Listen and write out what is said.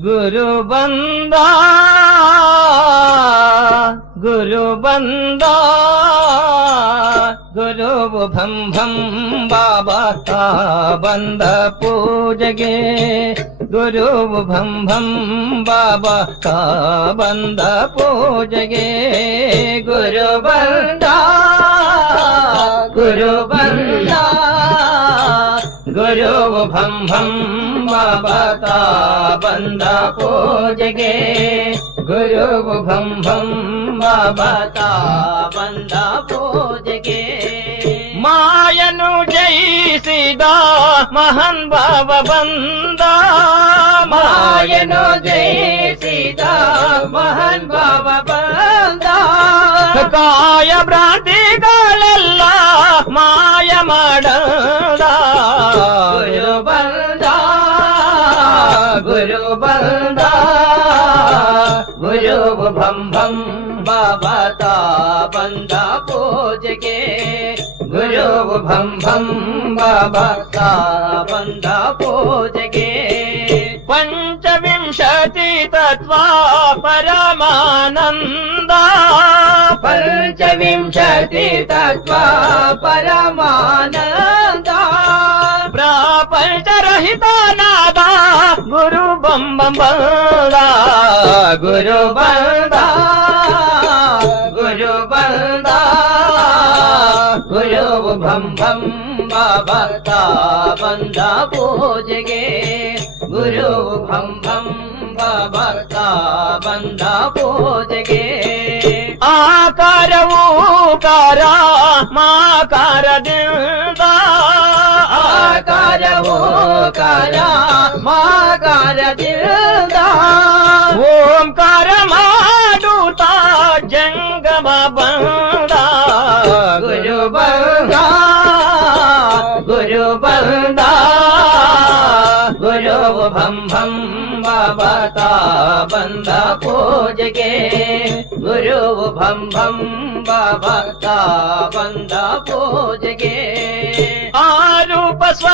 ಗುರು ಬಂದ ಗುರು ಬಂದ ಗುರುವು ಭಂ ಭಂ ಬಾಬಾ ತಾ ಬಂದ ಪೂಜೆಗೆ ಗುರುವು ಭಂ ಭಂ ಬಾಬಾ ತಾ ಬಂದ ಪೂಜೆಗೆ ಗುರು ಬಂದ ಗುರು ಬಂದ ಗುರುವು ಭಂ ಭಂ ಬಾಬಾ ತಾ ಬಂದ ಪೂಜೆಗೆ ಗುರುವು ಭಂ ಭಂ ಬಾಬಾ ತಾ ಬಂದ ಪೂಜೆಗೆ ಮಾಯನು ಜಯಿಸಿದ ಮಹಾನ್ ಬಾಬಾ ಬಂದ ಮಾಯನು ಜಯಿಸಿದ ಮಹಾನ್ ಬಾಬಾ ಬಂದ ಕಾಯ ಭ್ರಾಂತಿಗಳೆಲ್ಲ ಮಾಯ ಮಾಡದ ಗುರು ಬಂದ ಗುರು ಬಂದ ಗುರು ಭಂ ಭಂ ಬಾಬಾ ತಾ ಬಂದ ಪೂಜೆಗೆ ಗುರು ಭಂ ಭಂ ಬಾಬಾ ತಾ ಬಂದ ಪೂಜೆಗೆ ಪಂಚವಿಂಶತಿ ತತ್ವ ಪರಮಾನಂದ ಪಂಚವಿಂಶತಿ ತತ್ವ ಪರಮಾನಂದ ಪ್ರಪಂಚರಹಿತನಾದ ಗುರು ಬಂ ಬಂ ಬಂದ ಗುರು ಬಂದ ಗುರು ಬಂದ ಗುರು ಭಂ ಭಂ ಬಾಬಾ ತಾ ಬಂದ ಪೂಜೆಗೆ ಗುರು ಭಂ ಭಂ ಬಾಬಾ ತಾ ಬಂದ ಪೂಜೆಗೆ ಆಕಾರವು ಕಾರ ಮಾಕಾರದಿಂದ ಆಕಾರವು ಕಾರ ಮಾಕಾರದಿಂದ ಓಂಕಾರ ಮಾಡುತ್ತ ಜಂಗಮ ಬಂದ ಗುರು ಬಂದ ಗುರು ಬಂದ ಗುರು ಭಂ ಭಂ ಬಾಬಾ ತಾ ಬಂದ ಪೂಜೆಗೆ ಗುರು ಭಂ ಭಂ ಬಾಬಾ ತಾ ಬಂದ ಪೂಜೆಗೆ ಆರೂಪ ಸ್ವ